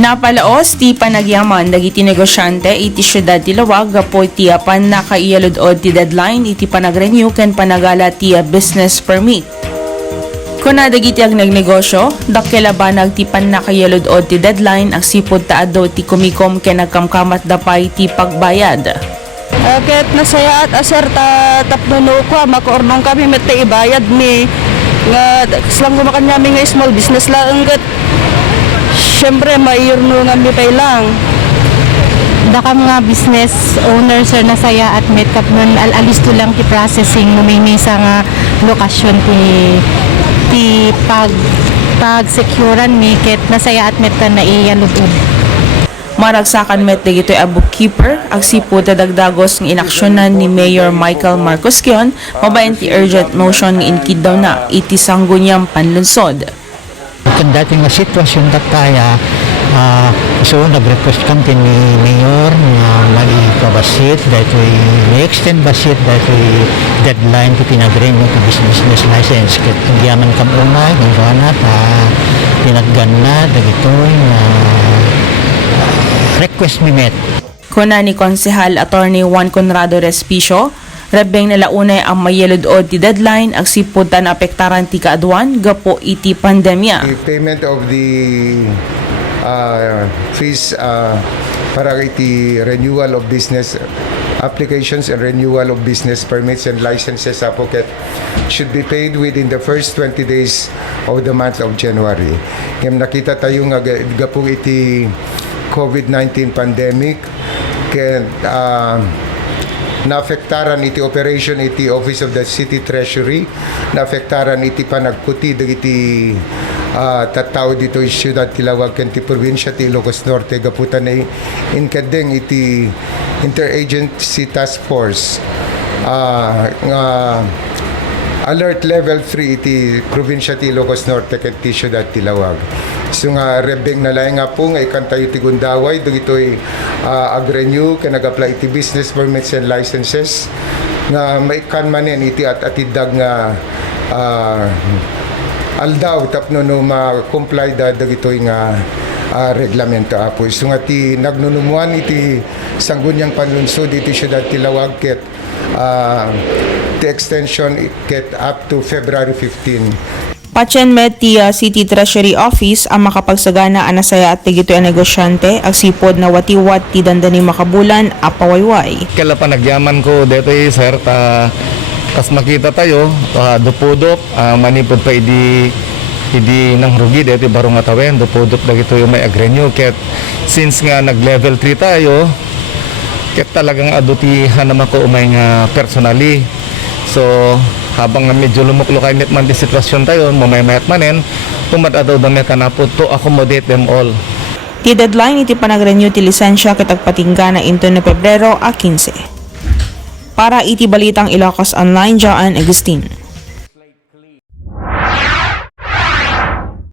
Napalaos ti panagyaman dagiti negosyante iti syudad ti Lawag gapo ti nakaiyaludod ti deadline iti panagrenew ken panagala ti business permit. Kuna dagiti ag nagnegosyo, dakkel banag ti nakaiyaludod ti deadline ang sipod taaddo ti kumikom ken nagkamkamat dapay ti pagbayad. Ket nasaya at aserta tapnuno ko makoornong kami met ibayad mi nga slang gumakan kami nga small business lang ket syempre maiyurno nga mi pay lang. Dakam nga business owner sir nasaya at met kap nun alisto lang ti processing numini sa nga lokasyon ti pag-securean mi ket nasaya at met ka na iyaludod. Maragsakan met dagitoy a bookkeeper ag sipud dagdagos ng inaksyonan ni Mayor Michael Marcos Kion mabayan ti urgent motion ng inkid daw na iti sangguniang panlunsod. Kung dating nga sitwasyon kaya so nag-request kami ni Mayor na maipabasit dahil may-extend basit dahil deadline ko pinag-renew to business license ket hindi man kamungay ng gana pinaggan na dagitoy request mi met. Kuna ni Konsehal Attorney Juan Conrado Respicio, rebeng nalaunay ang mayeludod ti deadline ag sipud tan apektaran ti kaadwan gapo iti pandemya. The payment of the fees para iti renewal of business applications and renewal of business permits and licenses apoket should be paid within the first 20 days of the month of January. Ngem nakita tayo nga gapo iti COVID-19 pandemic ken naafektaran iti operation iti Office of the City Treasury, naafektaran iti panagputi dagiti tattao dito iti siyudad ti Lawag ken ti probinsya ti Ilocos Norte gaputan ay inkadeng iti Interagency Task Force alert level 3 iti probinsya ti Ilocos Norte ken ti siyudad ti Lawag. So nga rebeng na laing nga po nga ikantayo ti Gundaway dagitoy ag-renew ken nag-apply iti business permits and licenses nga maikan manen iti at atidag nga aldaw tapno no ma-comply dagitoy nga reglamento apo. So nga ti nagnunumuan iti sangguniang panlunsod iti siyudad ti Lawag ket the extension ket up to February 15. Patyen met ti City Treasury Office ang makapagsagana anasaya at tigito ang negosyante ag sipod na watiwat ti dandani makabulan apawayway. Kala panagyaman ko dito sir tas makita tayo dupudok manipod pa idi nang rugi dito barong atawen dupudok dagito yung may agrenew ket since nga nag level 3 tayo ket talagang adutihan naman ko umay nga personally. So habang medyo lumuklukay net man di sitwasyon tayo, mamaymayat manen, tumadadaw dami ka na po to accommodate them all. Ti deadline iti panag-renew ti lisensya kitagpatingga na into na Pebrero a 15. Para iti balitang Ilocos Online, Joan Agustin.